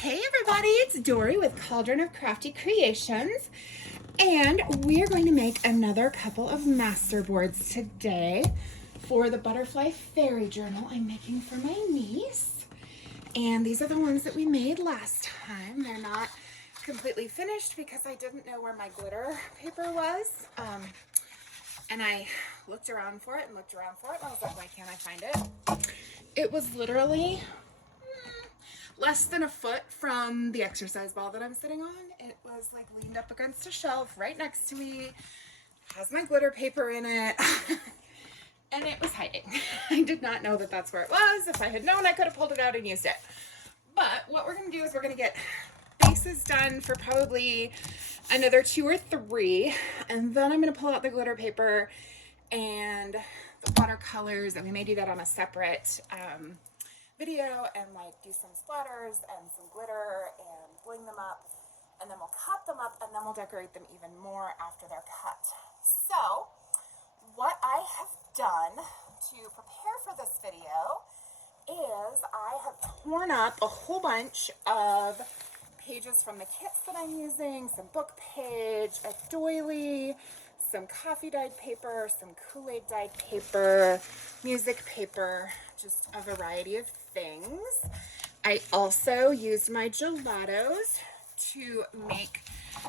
Hey everybody, it's Dory with Cauldron of Crafty Creations, and we're going to make another couple of masterboards today for the Butterfly Fairy Journal I'm making for my niece. And these are the ones that we made last time. They're not completely finished because I didn't know where my glitter paper was. And I looked around for it and looked around for it, and I was like, why can't I find it? It was literally less than a foot from the exercise ball that I'm sitting on. It was like leaned up against a shelf right next to me, has my glitter paper in it, and it was hiding. I did not know that that's where it was. If I had known, I could have pulled it out and used it. But what we're going to do is we're going to get bases done for probably another 2 or 3, and then I'm going to pull out the glitter paper and the watercolors, and we may do that on a separate video and like do some splatters and some glitter and bling them up, and then we'll cut them up and then we'll decorate them even more after they're cut. So what I have done to prepare for this video is I have torn up a whole bunch of pages from the kits that I'm using, some book page, a doily, some coffee dyed paper, some Kool-Aid dyed paper, music paper, just a variety of things. I also used my gelatos to make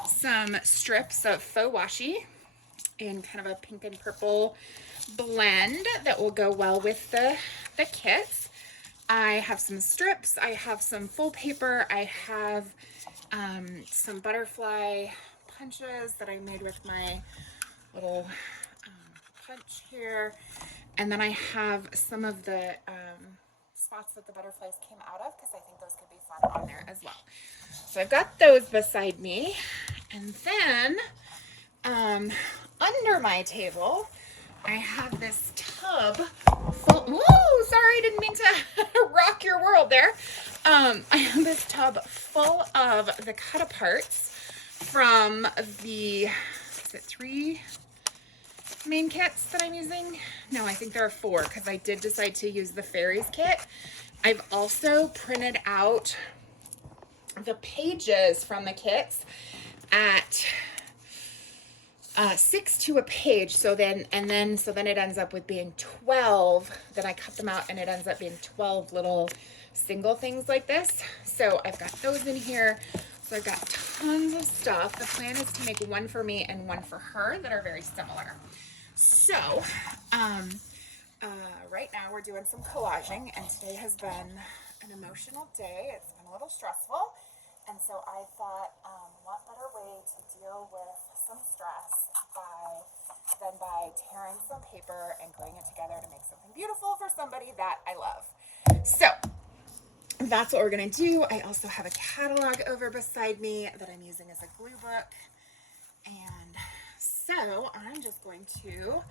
some strips of faux washi in kind of a pink and purple blend that will go well with the kits. I have some strips, I have some full paper, I have some butterfly punches that I made with my little punch here, and then I have some of the spots that the butterflies came out of because I think those could be fun on there as well. So I've got those beside me, and then under my table I have this tub full. Whoa, sorry, I didn't mean to rock your world there. I have this tub full of the cut aparts from the, is it 3 main kits that I'm using? No, I think there are 4 because I did decide to use the fairies kit. I've also printed out the pages from the kits at 6 to a page, so then it ends up with being 12. Then I cut them out and it ends up being 12 little single things like this. So I've got those in here. So I've got tons of stuff. The plan is to make one for me and one for her that are very similar. So right now we're doing some collaging, and today has been an emotional day. It's been a little stressful, and so I thought what better way to deal with some stress than by tearing some paper and gluing it together to make something beautiful for somebody that I love. So that's what we're going to do. I also have a catalog over beside me that I'm using as a glue book. And so I'm just going to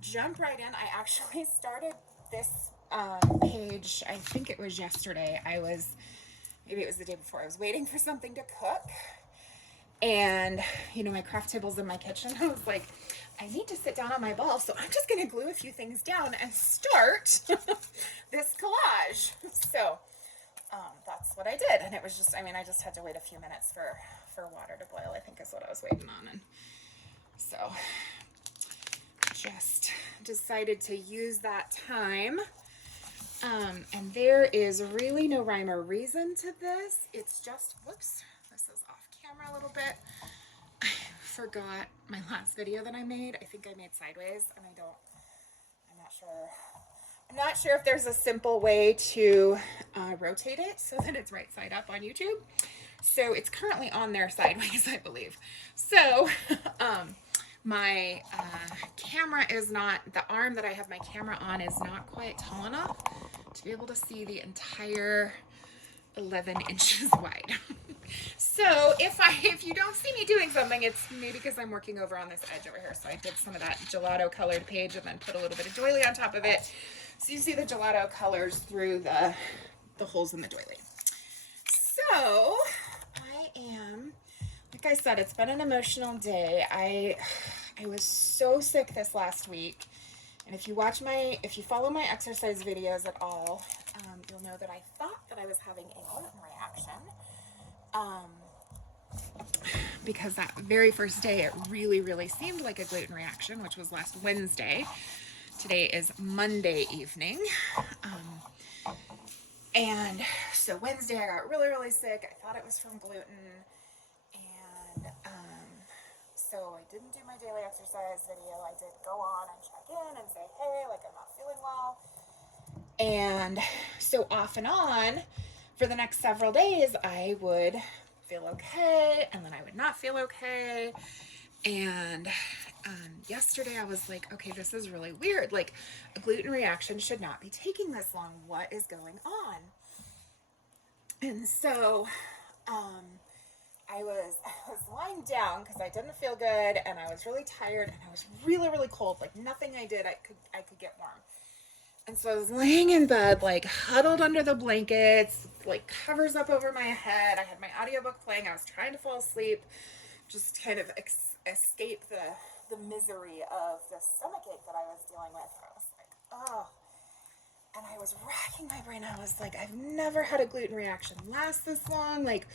jump right in. I actually started this page, I think it was yesterday. Maybe it was the day before. I was waiting for something to cook. And, you know, my craft table's in my kitchen. I was like, I need to sit down on my ball, so I'm just going to glue a few things down and start this collage. So that's what I did. And it was just, I just had to wait a few minutes for water to boil, I think is what I was waiting on. And so just decided to use that time. And there is really no rhyme or reason to this. It's just, whoops, this is off camera a little bit. I forgot my last video that I made. I think I made sideways, and I'm not sure if there's a simple way to rotate it so that it's right side up on YouTube. So it's currently on there sideways, I believe. So my camera is not, the arm that I have my camera on is not quite tall enough to be able to see the entire 11 inches wide. So if you don't see me doing something, it's maybe because I'm working over on this edge over here. So I did some of that gelato colored page and then put a little bit of doily on top of it. So you see the gelato colors through the holes in the doily. So I am, like I said, it's been an emotional day. I was so sick this last week. And if you follow my exercise videos at all, you'll know that I thought that I was having a gluten reaction. because that very first day it really seemed like a gluten reaction, which was last Wednesday. Today is Monday evening. And so Wednesday I got really sick. I thought it was from gluten. And so I didn't do my daily exercise video. I did go on and check in and say, hey, like I'm not feeling well. And so off and on for the next several days, I would feel okay, and then I would not feel okay. And yesterday I was like, okay, this is really weird. Like, a gluten reaction should not be taking this long. What is going on? And so I was lying down because I didn't feel good, and I was really tired, and I was really cold. Like, nothing I did I could get warm. And so I was laying in bed, like huddled under the blankets, like covers up over my head. I had my audiobook playing. I was trying to fall asleep, just kind of escape the misery of the stomachache that I was dealing with. I was like, oh. And I was racking my brain. I was like, I've never had a gluten reaction last this long. Like,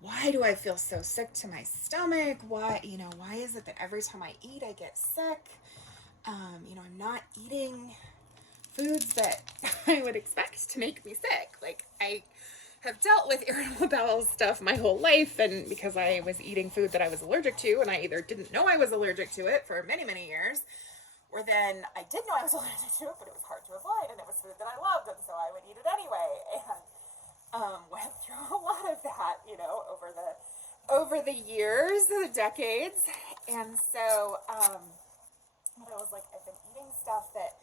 why do I feel so sick to my stomach? Why is it that every time I eat, I get sick? I'm not eating foods that I would expect to make me sick. Like, I have dealt with irritable bowel stuff my whole life, and because I was eating food that I was allergic to, and I either didn't know I was allergic to it for many years, or then I did know I was allergic to it, but it was hard to avoid, and it was food that I loved, and so I would eat it anyway, and went through a lot of that, over the years, the decades. And so but I was like, I've been eating stuff that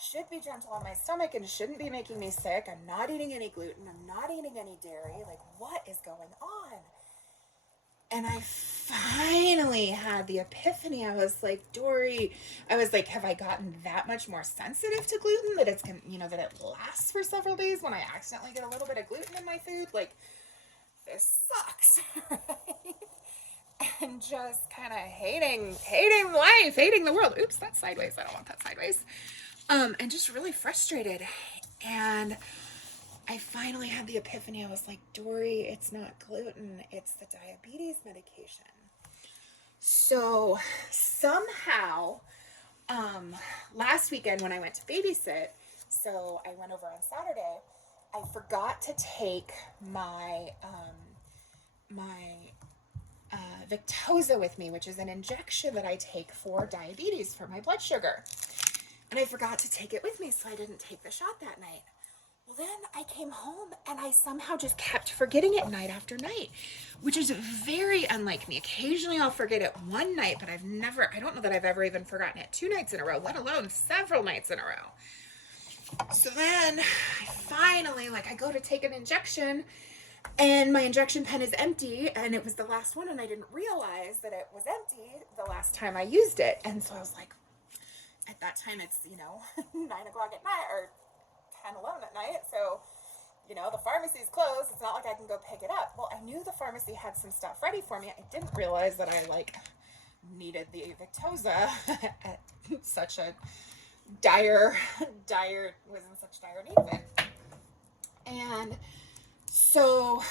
should be gentle on my stomach and shouldn't be making me sick. I'm not eating any gluten. I'm not eating any dairy. Like, what is going on? And I finally had the epiphany. I was like, Dory, have I gotten that much more sensitive to gluten that it's, that it lasts for several days when I accidentally get a little bit of gluten in my food? Like, this sucks, right? And just kind of hating life, hating the world. Oops, that's sideways. I don't want that sideways. And just really frustrated. And I finally had the epiphany. I was like, Dory, it's not gluten. It's the diabetes medication. So somehow, last weekend when I went to babysit, so I went over on Saturday, I forgot to take my Victoza with me, which is an injection that I take for diabetes, for my blood sugar. And I forgot to take it with me, so I didn't take the shot that night. Well, then I came home and I somehow just kept forgetting it night after night, which is very unlike me. Occasionally I'll forget it one night, but I don't know that I've ever even forgotten it 2 nights in a row, let alone several nights in a row. So then I finally, I go to take an injection, and my injection pen is empty, and it was the last one, and I didn't realize that it was empty the last time I used it. And so I was like, at that time it's, 9 o'clock at night, or 10, 11 at night, so, the pharmacy's closed. It's not like I can go pick it up. Well, I knew the pharmacy had some stuff ready for me. I didn't realize that I, needed the Victoza at such a was in such dire need of it. And so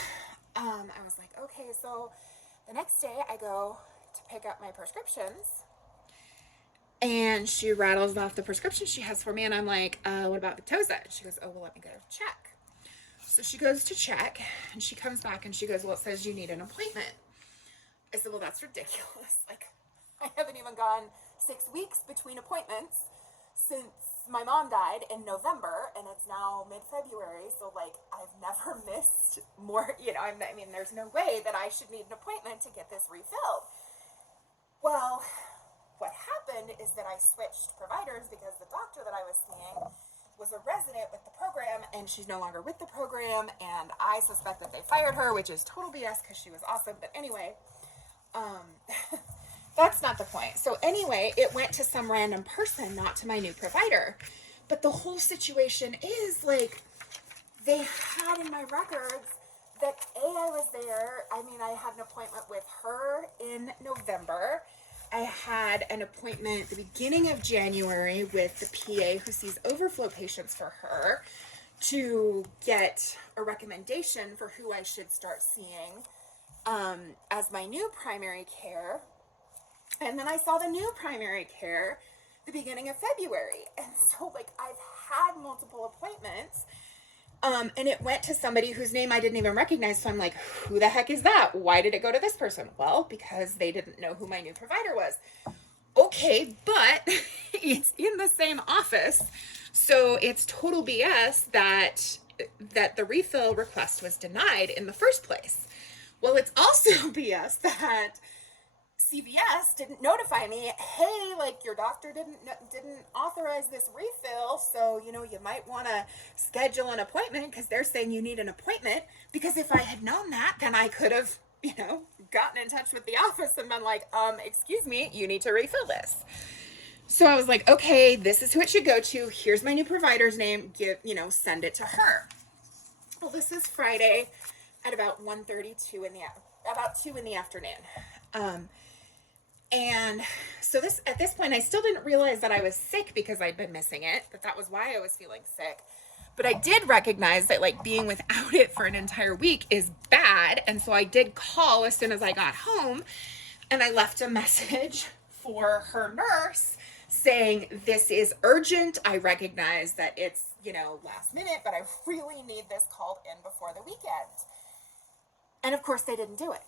I was like, okay, so the next day I go to pick up my prescriptions, and she rattles off the prescription she has for me, and I'm like, what about Victoza? And she goes, oh, well, let me go check. So she goes to check, and she comes back, and she goes, well, it says you need an appointment. I said, well, that's ridiculous. I haven't even gone 6 weeks between appointments since my mom died in November, and it's now mid-February, so, I've never missed more, there's no way that I should need an appointment to get this refilled. Well, what happened is that I switched providers because the doctor that I was seeing was a resident with the program, and she's no longer with the program, and I suspect that they fired her, which is total BS because she was awesome. But anyway, that's not the point. So anyway, it went to some random person, not to my new provider. But the whole situation is, they had in my records that I was there. I had an appointment with her in November. I had an appointment at the beginning of January with the PA who sees overflow patients for her to get a recommendation for who I should start seeing as my new primary care. And then I saw the new primary care the beginning of February. And so like I've had multiple appointments. And it went to somebody whose name I didn't even recognize. So I'm like, who the heck is that? Why did it go to this person? Well, because they didn't know who my new provider was. Okay, but it's in the same office. So it's total BS that the refill request was denied in the first place. Well, it's also BS that CVS didn't notify me, hey, like your doctor didn't authorize this refill, so you might want to schedule an appointment because they're saying you need an appointment. Because if I had known that, then I could have gotten in touch with the office and been like, excuse me, you need to refill this. So I was like, okay, this is who it should go to. Here's my new provider's name. Send it to her. Well, this is Friday at about 1:32 about 2 in the afternoon. And so at this point, I still didn't realize that I was sick because I'd been missing it, that was why I was feeling sick. But I did recognize that like being without it for an entire week is bad. And so I did call as soon as I got home, and I left a message for her nurse saying, this is urgent. I recognize that it's, last minute, but I really need this called in before the weekend. And of course they didn't do it.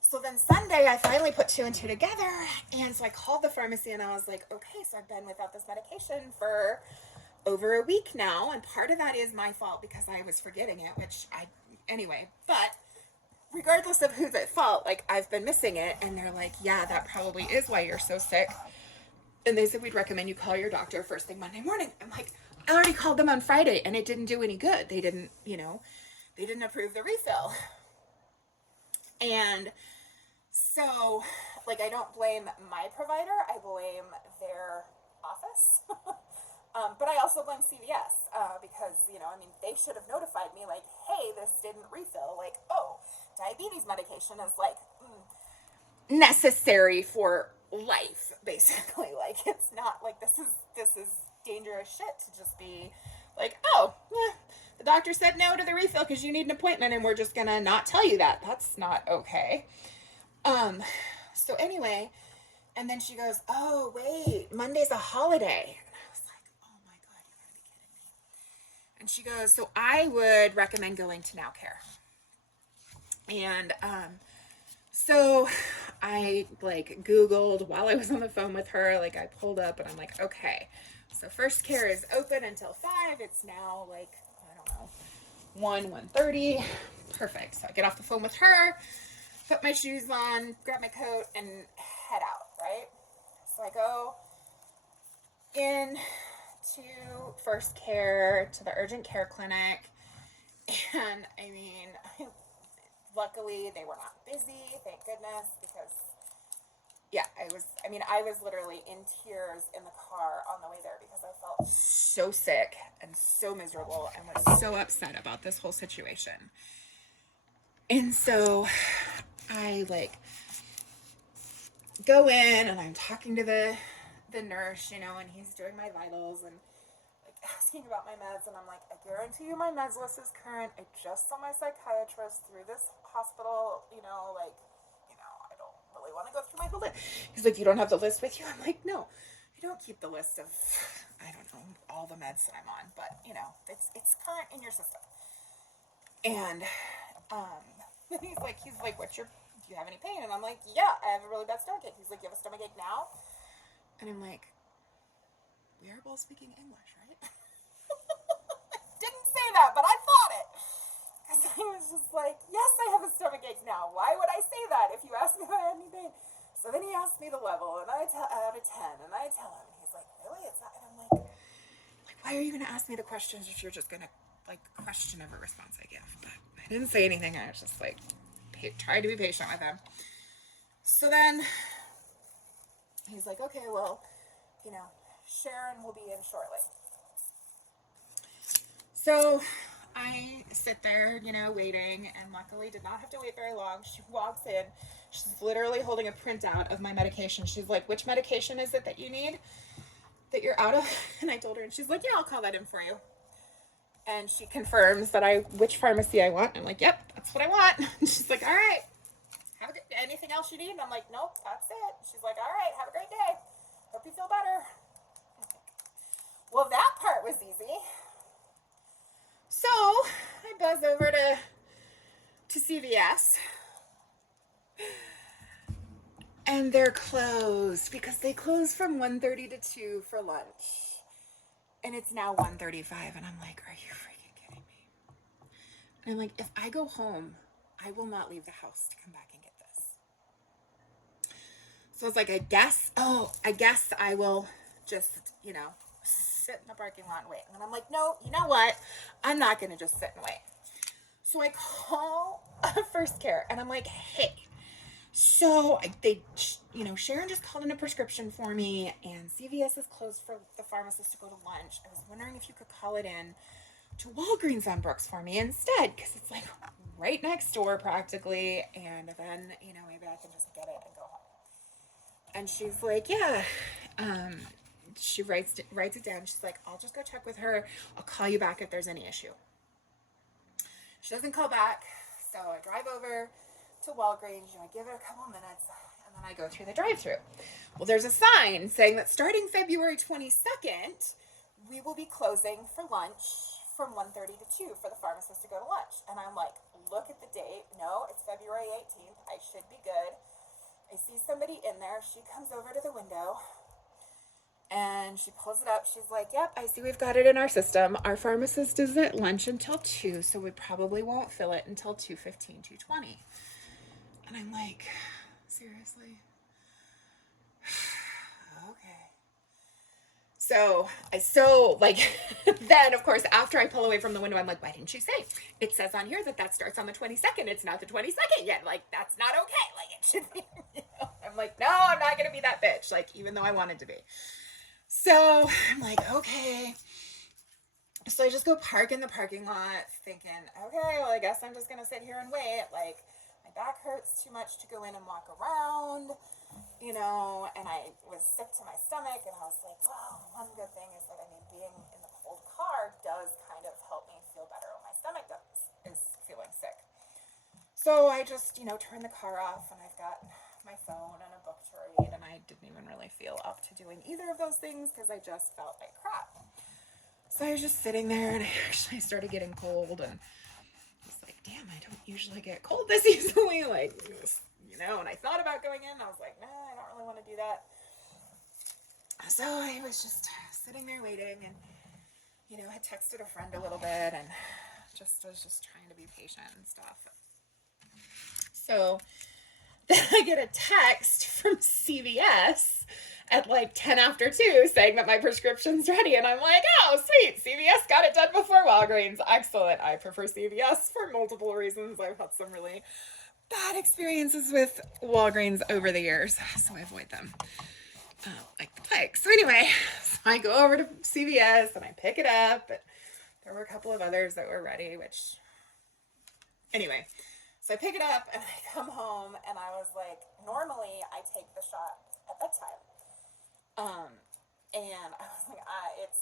So then Sunday, I finally put 2 and 2 together. And so I called the pharmacy and I was like, okay, so I've been without this medication for over a week now. And part of that is my fault because I was forgetting it, but regardless of who's at fault, like I've been missing it. And they're like, yeah, that probably is why you're so sick. And they said, we'd recommend you call your doctor first thing Monday morning. I'm like, I already called them on Friday and it didn't do any good. They didn't approve the refill. And so, like, I don't blame my provider. I blame their office. But I also blame CVS because, they should have notified me, like, hey, this didn't refill. Like, oh, diabetes medication is, like, necessary for life, basically. Like, it's not, like, this is dangerous shit to just be like, oh, yeah, the doctor said no to the refill because you need an appointment and we're just going to not tell you that. That's not okay. So anyway, and then she goes, oh, wait, Monday's a holiday. And I was like, oh my God, you gotta be kidding me. And she goes, so I would recommend going to Now Care. And, so I like Googled while I was on the phone with her, like I pulled up and I'm like, okay, so First Care is open until 5. It's now like, I don't know, 1:30. Perfect. So I get off the phone with her, put my shoes on, grab my coat, and head out, right? So I go in to First Care, to the urgent care clinic, and luckily they were not busy, thank goodness, because I was literally in tears in the car on the way there because I felt so sick and so miserable and was so upset about this whole situation. And so I go in and I'm talking to the nurse, and he's doing my vitals and asking about my meds, and I'm like, I guarantee you my meds list is current. I just saw my psychiatrist through this hospital, I don't really want to go through my whole list. He's like, you don't have the list with you? I'm like, no, I don't keep the list of, I don't know, all the meds that I'm on, but it's current in your system. And he's like, do you have any pain? And I'm like, yeah, I have a really bad stomachache. He's like, you have a stomachache now? And I'm like, we are both speaking English, right? Didn't say that, but I thought it. Because I was just like, yes, I have a stomachache now. Why would I say that if you asked me if I had any pain? So then he asked me the level, and I tell out of 10, and I tell him, and he's like, really? It's not. And I'm like, why are you going to ask me the questions if you're just going to question every response I give? But I didn't say anything. I was just like, tried to be patient with him. So then he's like, okay, well, Sharon will be in shortly. So I sit there, waiting, and luckily did not have to wait very long. She walks in. She's literally holding a printout of my medication. She's like, which medication is it that you need, that you're out of? And I told her, and she's like, yeah, I'll call that in for you. And she confirms that which pharmacy I want. I'm like, yep, that's what I want. And she's like, all right, anything else you need? And I'm like, nope, that's it. She's like, all right, have a great day. Hope you feel better. Well, that part was easy. So I buzz over to CVS. And they're closed because they close from 1:30 to 2 for lunch. And it's now 1:35, and I'm like, are you freaking kidding me? And I'm like, if I go home, I will not leave the house to come back and get this. So I was like, I guess I will just, sit in the parking lot and wait. And I'm like, no, you know what? I'm not going to just sit and wait. So I call First Care, and I'm like, hey, so Sharon just called in a prescription for me, and CVS is closed for the pharmacist to go to lunch. I was wondering if you could call it in to Walgreens on Brooks for me instead, because it's like right next door practically, and then, maybe I can just get it and go home. And she's like, yeah. She writes it down. She's like, I'll just go check with her. I'll call you back if there's any issue. She doesn't call back, so I drive over to Walgreens, I give it a couple minutes, and then I go through the drive-thru. Well, there's a sign saying that starting February 22nd, we will be closing for lunch from 1:30 to 2 for the pharmacist to go to lunch. And I'm like, look at the date. No, it's February 18th. I should be good. I see somebody in there. She comes over to the window, and she pulls it up. She's like, yep, I see we've got it in our system. Our pharmacist is at lunch until 2, so we probably won't fill it until 2:15, 2:20. And I'm like, seriously? Okay. So then of course, after I pull away from the window, I'm like, why didn't you say? It says on here that starts on the 22nd. It's not the 22nd yet. Like, that's not okay. Like, it should be, I'm like, no, I'm not going to be that bitch. Like, even though I wanted to be. So I'm like, okay. So I just go park in the parking lot thinking, okay, well, I guess I'm just going to sit here and wait. Like, my back hurts too much to go in and walk around, and I was sick to my stomach, and I was like, well, one good thing is that, being in the cold car does kind of help me feel better when my stomach is feeling sick. So I just, turn the car off, and I've got my phone and a book to read, and I didn't even really feel up to doing either of those things because I just felt like crap. So I was just sitting there, and I actually started getting cold, and damn, I don't usually get cold this easily, and I thought about going in, and I was like, nah, I don't really want to do that. So I was just sitting there waiting, and, had texted a friend a little bit, and was just trying to be patient and stuff. So then I get a text from CVS at 10 after 2 saying that my prescription's ready. And I'm like, oh, sweet. CVS got it done before Walgreens. Excellent. I prefer CVS for multiple reasons. I've had some really bad experiences with Walgreens over the years, so I avoid them like the plague. So anyway, I go over to CVS and I pick it up. And there were a couple of others that were ready, anyway. So I pick it up and I come home, and I was like, normally I take the shot at bedtime. And I was like, it's,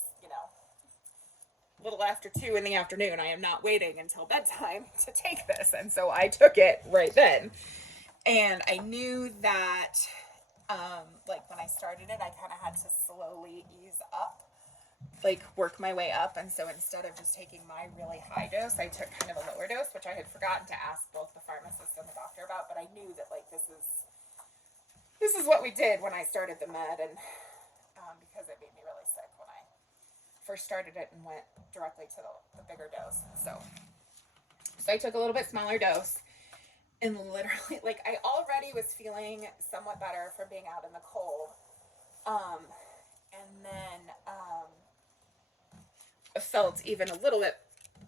a little after 2 in the afternoon. I am not waiting until bedtime to take this. And so I took it right then. And I knew that, when I started it, I kind of had to slowly ease up, work my way up. And so instead of just taking my really high dose, I took kind of a lower dose, which I had forgotten to ask both the pharmacist and the doctor about. But I knew that, this is what we did when I started the med, and because it made me really sick when I first started it and went directly to the bigger dose. So I took a little bit smaller dose, and literally, I already was feeling somewhat better from being out in the cold. And then felt even a little bit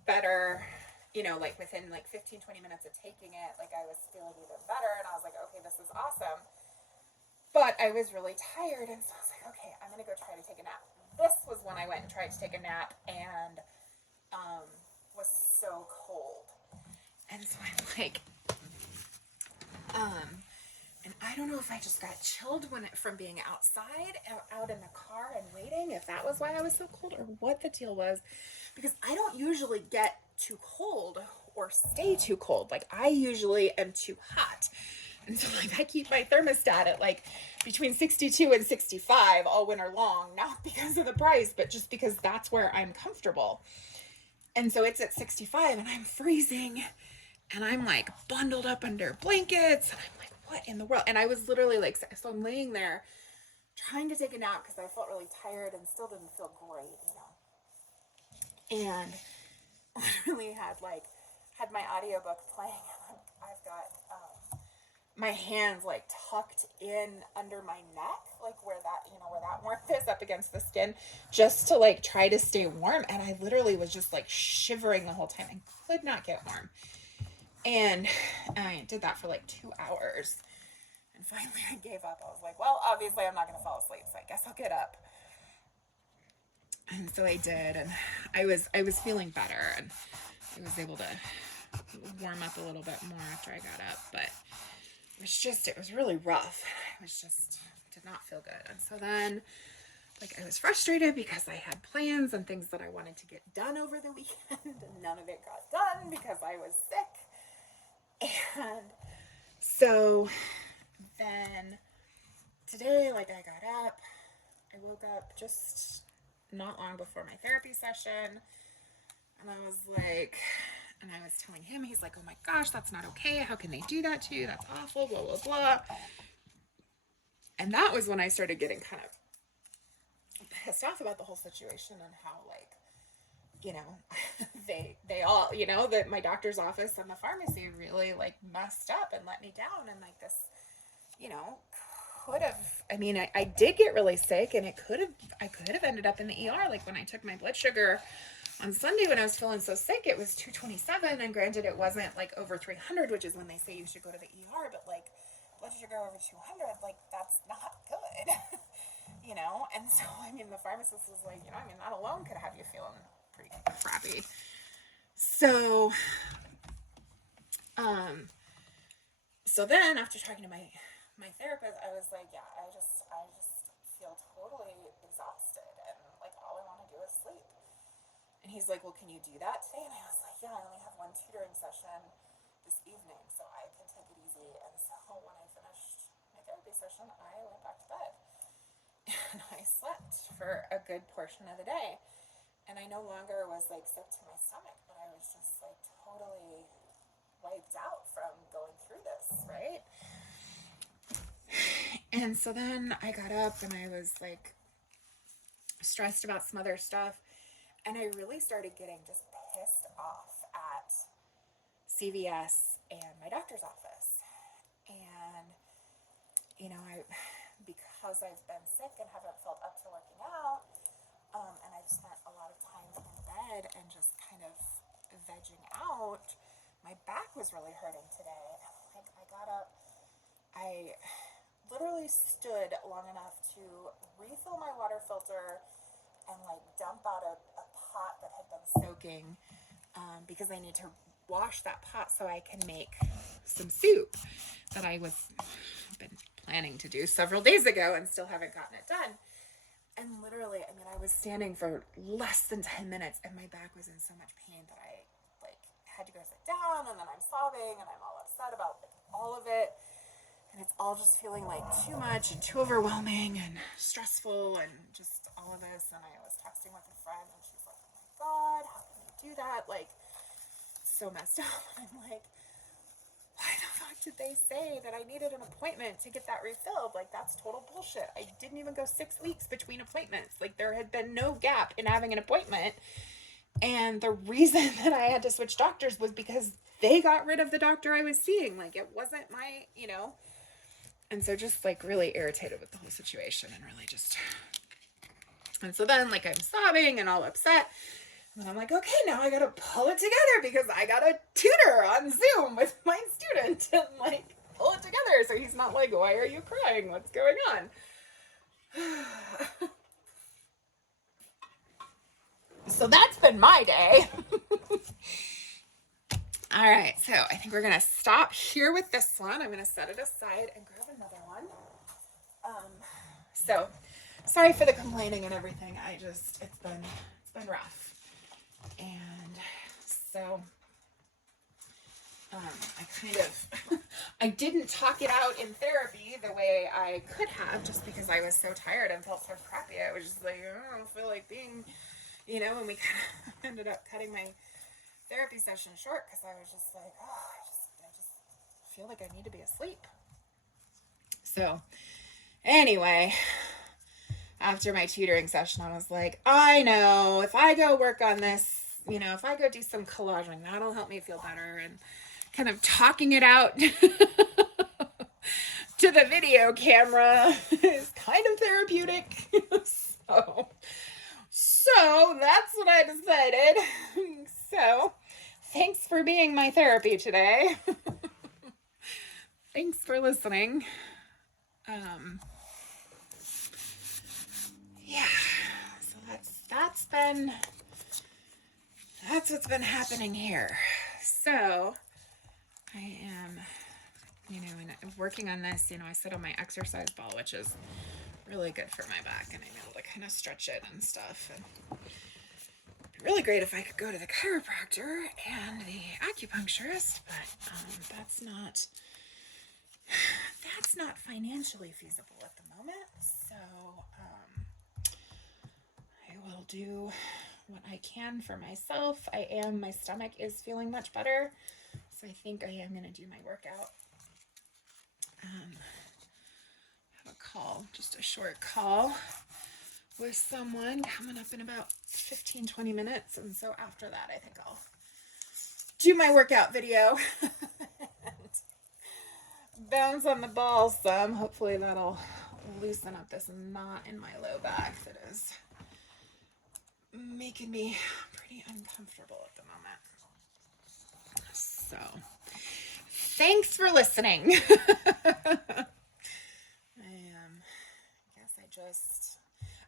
better, within 15, 20 minutes of taking it. I was feeling even better, and I was like, okay, this is awesome. But I was really tired, and so I was like, okay, I'm going to go try to take a nap. This was when I went and tried to take a nap, and was so cold. And so I'm like, and I don't know if I just got chilled from being outside, out in the car and waiting, if that was why I was so cold or what the deal was. Because I don't usually get too cold or stay too cold. Like, I usually am too hot. And so, like, I keep my thermostat at like between 62 and 65 all winter long, not because of the price, but just because that's where I'm comfortable. And so it's at 65 and I'm freezing and I'm like bundled up under blankets and I'm like, what in the world? And I was literally like, so I'm laying there trying to take a nap because I felt really tired and still didn't feel great, And literally had my audiobook playing. I've got my hands like tucked in under my neck, like where that warmth is up against the skin, just to like try to stay warm. And I literally was just like shivering the whole time and could not get warm. And I did that for like 2 hours. And finally I gave up. I was like, well, obviously I'm not going to fall asleep, so I guess I'll get up. And so I did, and I was feeling better, and I was able to warm up a little bit more after I got up, but it was really rough. Did not feel good. And so then, like, I was frustrated because I had plans and things that I wanted to get done over the weekend, and none of it got done because I was sick. And so then today, like, I got up, I woke up just not long before my therapy session, and I was telling him, he's like, oh my gosh, that's not okay. How can they do that to you? That's awful, blah, blah, blah. And that was when I started getting kind of pissed off about the whole situation and how, like, they all, that my doctor's office and the pharmacy really, like, messed up and let me down. And, like, this, could have, I did get really sick, and I could have ended up in the ER. Like, when I took my blood sugar on Sunday when I was feeling so sick, it was 227, and granted it wasn't like over 300, which is when they say you should go to the ER, but like blood sugar over 200, like that's not good, And so, the pharmacist was like, that alone could have you feeling pretty crappy. So, so then after talking to my therapist, I was like, yeah, I just feel totally exhausted, and like all I want to do is sleep. And he's like, well, can you do that today? And I was like, yeah, I only have one tutoring session this evening, so I can take it easy. And so when I finished my therapy session, I went back to bed. And I slept for a good portion of the day. And I no longer was like sick to my stomach, but I was just like totally wiped out from going through this, right? And so then I got up and I was like stressed about some other stuff. And I really started getting just pissed off at CVS and my doctor's office. And, because I've been sick and haven't felt up to working out, and I've spent a lot of time in bed and just kind of vegging out, my back was really hurting today. Like, I got up, I literally stood long enough to refill my water filter and like dump out a pot that had been soaking, because I need to wash that pot so I can make some soup that been planning to do several days ago and still haven't gotten it done. And literally, I was standing for less than 10 minutes and my back was in so much pain that I like had to go sit down, and then I'm sobbing and I'm all upset about like, all of it. And it's all just feeling like too much and too overwhelming and stressful and just all of this. And I was texting with a friend and she's like, oh my God, how can you do that? Like, so messed up. And I'm like, why the fuck did they say that I needed an appointment to get that refilled? Like, that's total bullshit. I didn't even go 6 weeks between appointments. Like, there had been no gap in having an appointment. And the reason that I had to switch doctors was because they got rid of the doctor I was seeing. Like, it wasn't my, And so just like really irritated with the whole situation and really just, and so then like I'm sobbing and all upset. And I'm like, okay, now I gotta pull it together because I got a tutor on Zoom with my student and like pull it together so he's not like, why are you crying? What's going on? So that's been my day. All right, so I think we're gonna stop here with this one. I'm gonna set it aside and grab another one. So sorry for the complaining and everything. It's been rough. And so I didn't talk it out in therapy the way I could have, just because I was so tired and felt so crappy. I was just like, I don't feel like being, and we kind of ended up cutting my therapy session short because I was just like, oh, I just feel like I need to be asleep. So anyway, after my tutoring session, I was like, I know if I go work on this, if I go do some collaging, that'll help me feel better. And kind of talking it out to the video camera is kind of therapeutic. So that's what I decided. So thanks for being my therapy today. Thanks for listening. Yeah, so that's what's been happening here. So I am, and working on this, I sit on my exercise ball, which is really good for my back, and I'm able to kind of stretch it and stuff. And it'd be really great if I could go to the chiropractor and the acupuncturist, but that's not financially feasible at the moment. So I will do what I can for myself. My stomach is feeling much better, so I think I am going to do my workout. Have a call, just a short call with someone coming up in about 15-20 minutes, and so after that I think I'll do my workout video and bounce on the ball some. Hopefully that'll loosen up this knot in my low back that is making me pretty uncomfortable at the moment. So thanks for listening.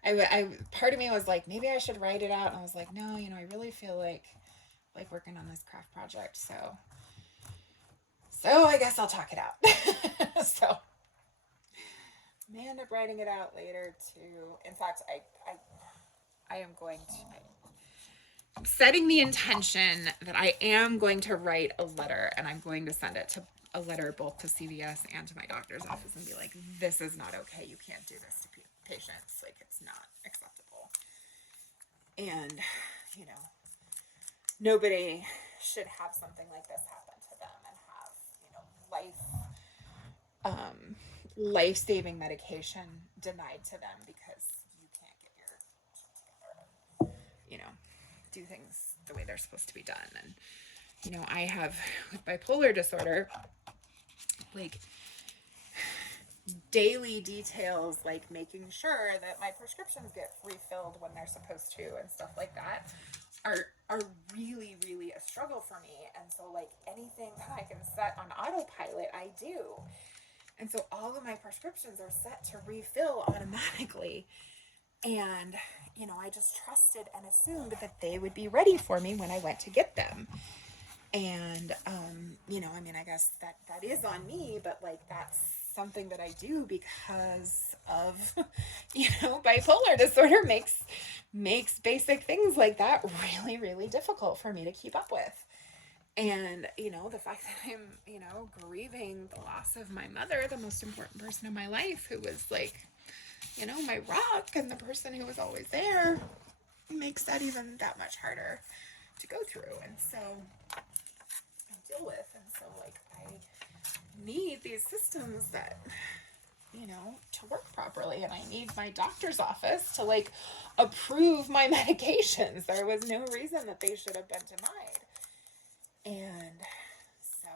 I part of me was like, maybe I should write it out, and I was like, no, I really feel like working on this craft project, so I guess I'll talk it out. So may end up writing it out later too. In fact, I am going to, I'm setting the intention that I am going to write a letter, and I'm going to send it to a letter both to CVS and to my doctor's office and be like, this is not okay. You can't do this to patients. Like, it's not acceptable. And, nobody should have something like this happen to them and have, life-saving medication denied to them because you can't get your, do things the way they're supposed to be done. And, I have, with bipolar disorder, daily details, like making sure that my prescriptions get refilled when they're supposed to and stuff like that, are really, really a struggle for me. And so anything that I can set on autopilot, I do. And so all of my prescriptions are set to refill automatically. And, I just trusted and assumed that they would be ready for me when I went to get them. And, I guess that is on me, but that's something that I do because of, bipolar disorder makes basic things like that really, really difficult for me to keep up with. And, the fact that I'm, grieving the loss of my mother, the most important person in my life, who was my rock and the person who was always there, makes that even that much harder to go through. And so deal with. And so I need these systems that to work properly, and I need my doctor's office to approve my medications. There was no reason that they should have been denied. And so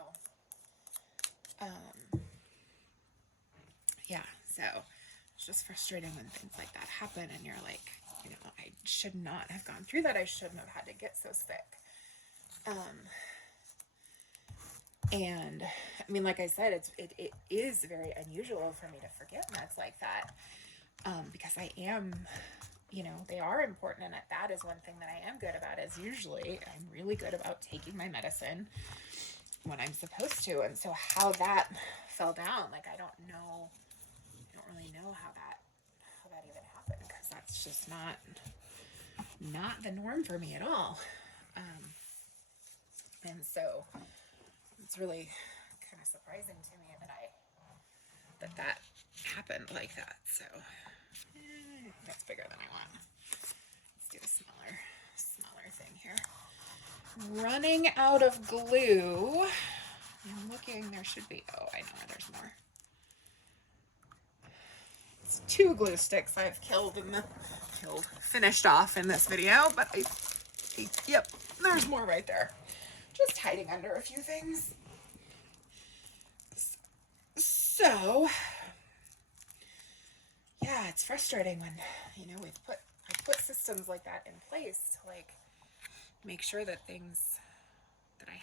so it's just frustrating when things like that happen and you're like, I should not have gone through that. I shouldn't have had to get so sick. And like I said, it is very unusual for me to forget meds like that, because I am, you know, they are important, and that is one thing that I am good about, is usually I'm really good about taking my medicine when I'm supposed to. And so how that fell down, like, I don't really know how that even happened, because that's just not the norm for me at all. And so it's really kind of surprising to me that happened like that. So that's bigger than I want. Let's do a smaller thing here. Running out of glue. I'm looking, there should be, oh, I know there's more. It's 2 glue sticks I've finished off in this video, but yep, there's more right there. Just hiding under a few things. So, yeah, it's frustrating when, you know, I put systems like that in place to, like, make sure that I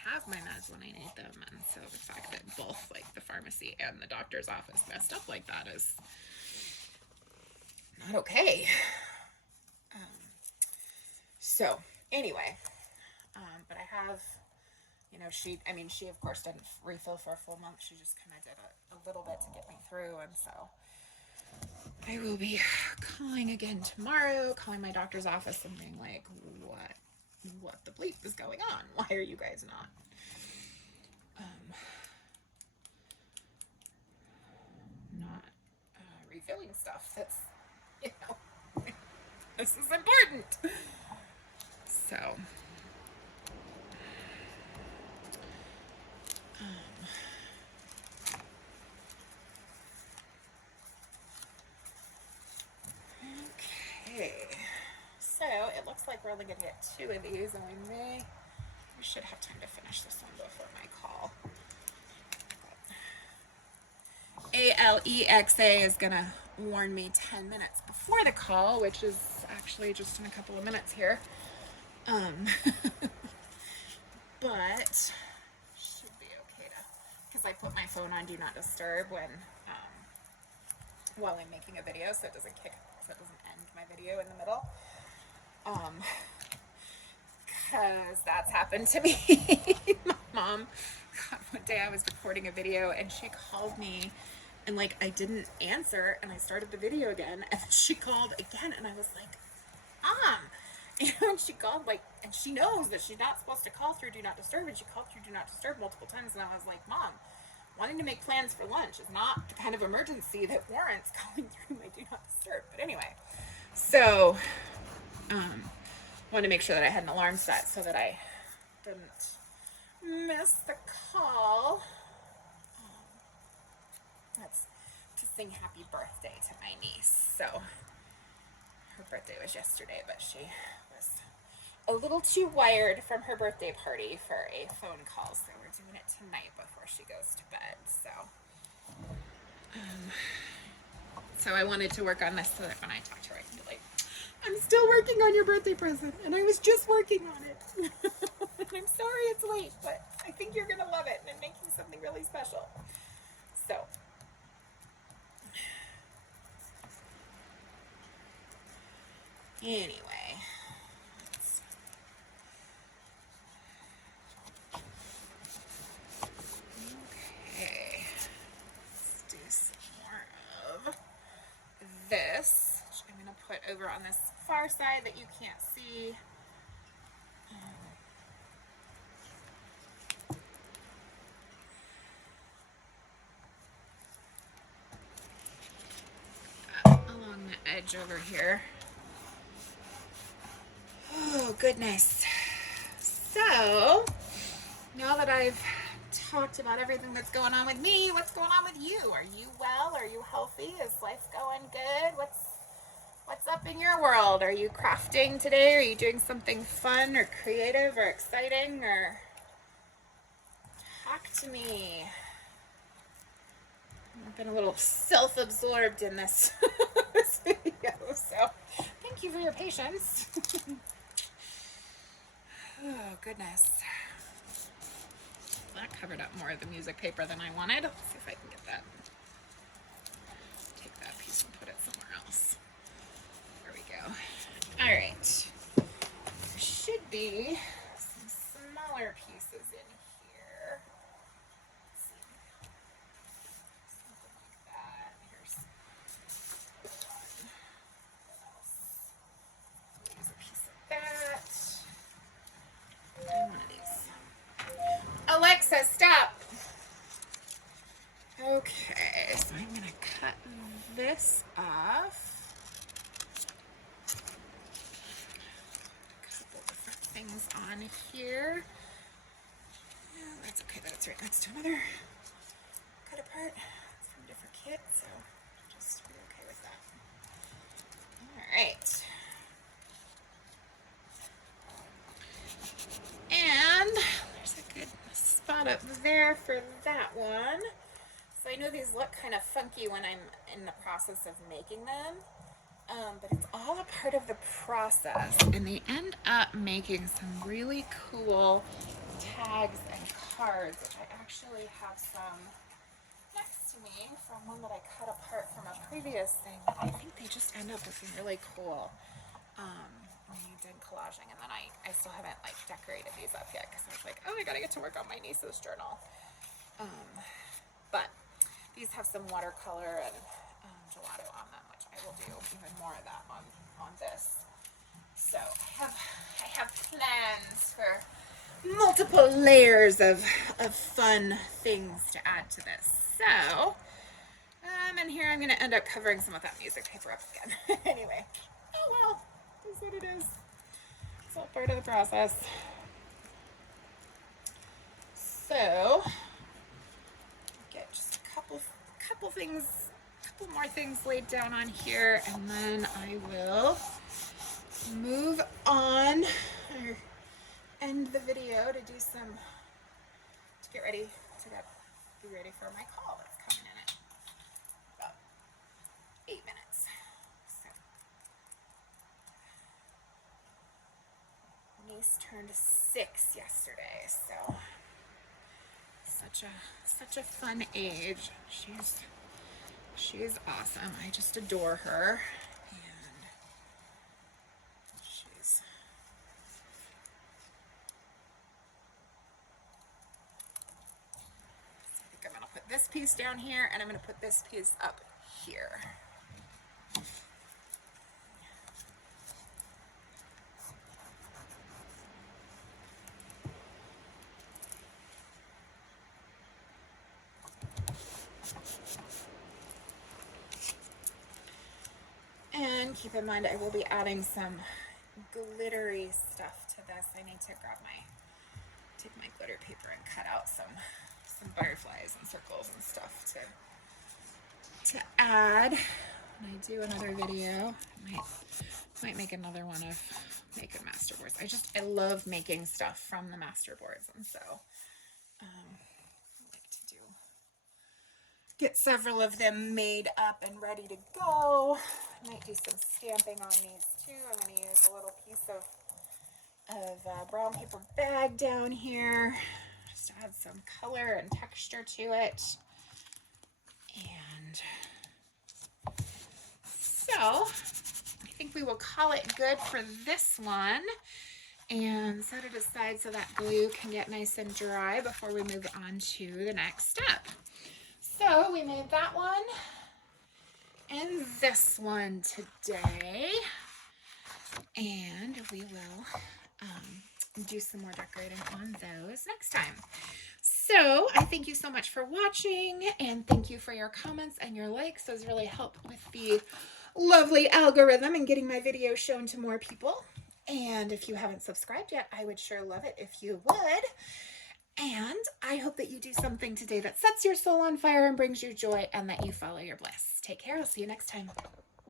have my meds when I need them. And so the fact that both, like, the pharmacy and the doctor's office messed up like that is not okay. So anyway, but I have, you know, she of course didn't refill for a full month. She just kind of did a little bit to get me through. And so I will be calling again tomorrow, calling my doctor's office and being like, what the bleep is going on? Why are you guys not refilling stuff? That's, you know, this is important. So okay, so it looks like we're only going to get 2 of these, and we should have time to finish this one before my call. Alexa is going to warn me 10 minutes before the call, which is actually just in a couple of minutes here. But should be okay because I put my phone on Do Not Disturb while I'm making a video, so it doesn't end my video in the middle. Because that's happened to me. My mom, God, one day I was recording a video and she called me, and, like, I didn't answer, and I started the video again, and she called again, and I was like, and she called, like, and she knows that she's not supposed to call through Do Not Disturb, and she called through Do Not Disturb multiple times, and I was like, Mom, wanting to make plans for lunch is not the kind of emergency that warrants calling through my Do Not Disturb. But anyway, so wanted to make sure that I had an alarm set so that I didn't miss the call. That's to sing happy birthday to my niece. So her birthday was yesterday, but she was a little too wired from her birthday party for a phone call, so we're doing it tonight before she goes to bed. So I wanted to work on this so that when I talk to her, I can be like, I'm still working on your birthday present, and I was just working on it. I'm sorry it's late, but I think you're gonna love it, and I'm making something really special. So anyway, okay, let's do some more of this, which I'm going to put over on this far side that you can't see. Along the edge over here. Oh, goodness. So, now that I've talked about everything that's going on with me, what's going on with you? Are you well? Are you healthy? Is life going good? What's up in your world? Are you crafting today? Are you doing something fun or creative or exciting? Or talk to me. I've been a little self-absorbed in this, this video, so thank you for your patience. Oh, goodness. That covered up more of the music paper than I wanted. Let's see if I can get that. Take that piece and put it somewhere else. There we go. All right. There should be some smaller pieces in here. Let's see. Something like that. Here's one. Use a piece of that. And one of these. Alexa, stop. Okay, so I'm going to cut this off. A couple different things on here. Yeah, that's okay that it's right next to another cut apart. It's from a different kit, so just be okay with that. Alright. And there's a good spot up there for that one. So I know these look kind of funky when I'm in the process of making them, but it's all a part of the process, and they end up making some really cool tags and cards, which I actually have some next to me from one that I cut apart from a previous thing. I think they just end up looking really cool when you did collaging, and then I still haven't like decorated these up yet because I was like, oh, I gotta get to work on my niece's journal. But these have some watercolor and gelato on them, which I will do even more of that on this. So I have plans for multiple layers of fun things to add to this. So, and here I'm going to end up covering some of that music paper up again. Anyway, oh well, that's what it is. It's all part of the process. So, get just a couple more things laid down on here, and then I will move on or end the video to do some, to be ready for my call that's coming in at about 8 minutes. So, niece turned 6 yesterday, so such a fun age. She's awesome. I just adore her, and she's so I think I'm gonna put this piece down here, and I'm gonna put this piece up here. And keep in mind, I will be adding some glittery stuff to this. I need to take my glitter paper and cut out some butterflies and circles and stuff to add. When I do another video, I might make another one of making Masterboards. I love making stuff from the Masterboards, and so I like to get several of them made up and ready to go. I might do some stamping on these too. I'm going to use a little piece of brown paper bag down here just to add some color and texture to it. And so I think we will call it good for this one and set it aside so that glue can get nice and dry before we move on to the next step. So we made that one and this one today, and we will do some more decorating on those next time. So I thank you so much for watching, and thank you for your comments and your likes. Those really help with the lovely algorithm and getting my videos shown to more people. And if you haven't subscribed yet, I would sure love it if you would. And I hope that you do something today that sets your soul on fire and brings you joy, and that you follow your bliss. Take care. I'll see you next time.